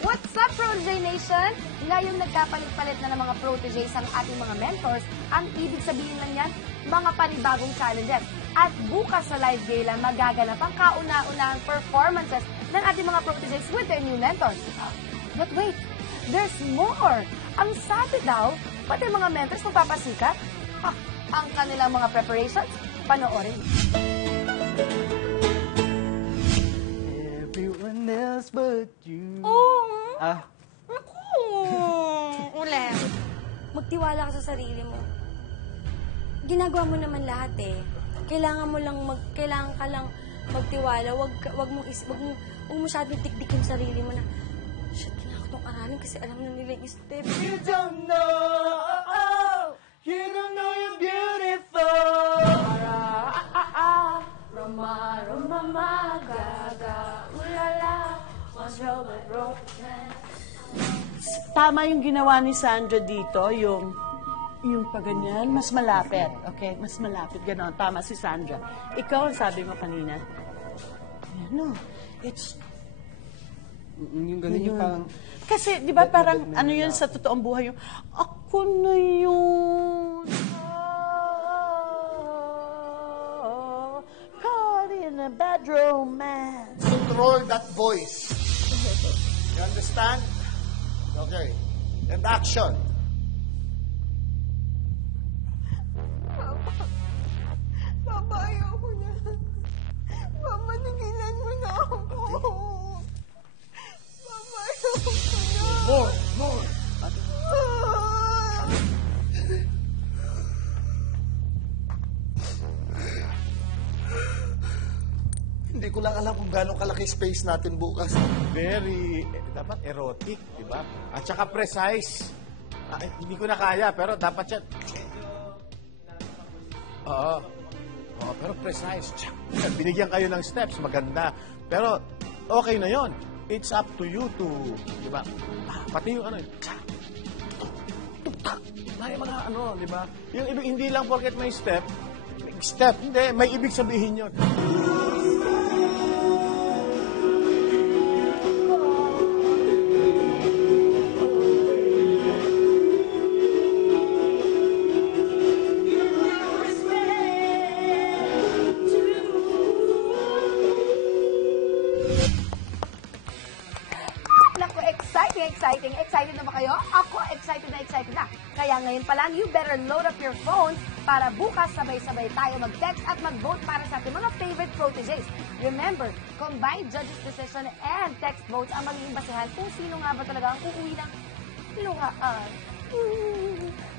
What's up, Protege Nation? Ngayong nagkapalit-palit na ng mga proteges ang ating mga mentors, ang ibig sabihin lang yan, mga panibagong challenges. At bukas sa live gala, magaganap ang kauna-unahang performances ng ating mga proteges with their new mentors. But wait, there's more! Ang sabi daw, pati mga mentors magpapasikat. Ang kanilang mga preparations, panoorin. Everyone else but you. Oh! Naku! Ulit. Magtiwala ka sa sarili mo. Ginagawa mo naman lahat eh. Kailangan ka lang magtiwala. Wag mo masyadong tikdikin sarili mo na, shit, kailangan ko itong aralin kasi alam na nila yung step. You don't know. You don't know you're beautiful. Roma, Roma, Magaga, ulala, what's wrong with romance? Tama yung ginawa ni Sandra dito, yung paganyan, mas malapit. Okay? Mas malapit. Ganon. Tama si Sandra. Ikaw, ang sabi mo kanina, no, it's... Yung ganun yung parang... Kasi, di ba parang, ano yun sa totoong buhay, yung, ako na yun. Oh, caught in a bad romance. Control that voice. You understand? Okay. And action. Papa, ayoko na. Papa, nagilan mo na ako. Papa, ayoko na. More. Hindi ko lang alam kung gaano kalaki space natin bukas. Very, dapat erotic, di ba? At saka precise. Hindi ko na kaya, pero dapat yan. Oo, pero precise. Binigyan kayo ng steps, maganda. Pero okay na yon. It's up to you to, di ba? Pati yung ano, may mga ano, di ba? Yung ibig, hindi lang porket may step, hindi, may ibig sabihin yun. Excited na ba kayo? Ako, excited na. Kaya ngayon pa lang, you better load up your phones para bukas sabay-sabay tayo mag-text at mag-vote para sa ating mga favorite proteges. Remember, combined judges' decision and text votes ang magiging basehan kung sino nga ba talaga ang uuwi ng luhaan.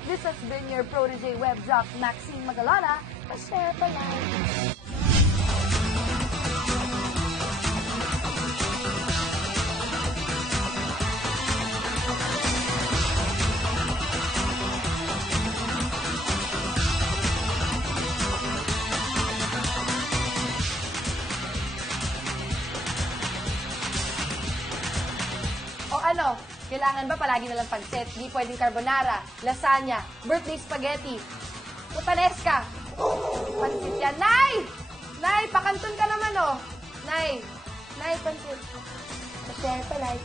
This has been your protege web jock, Maxine Magalona. Pa-share pa yan. Ano, kailangan ba palagi na lang pansit? Di pwedeng carbonara, lasagna, birthday spaghetti, putanesca. Pansit yan. Nay! Nay, pakanton ka naman, oh. Nay, pansit. Pa-share pa, like.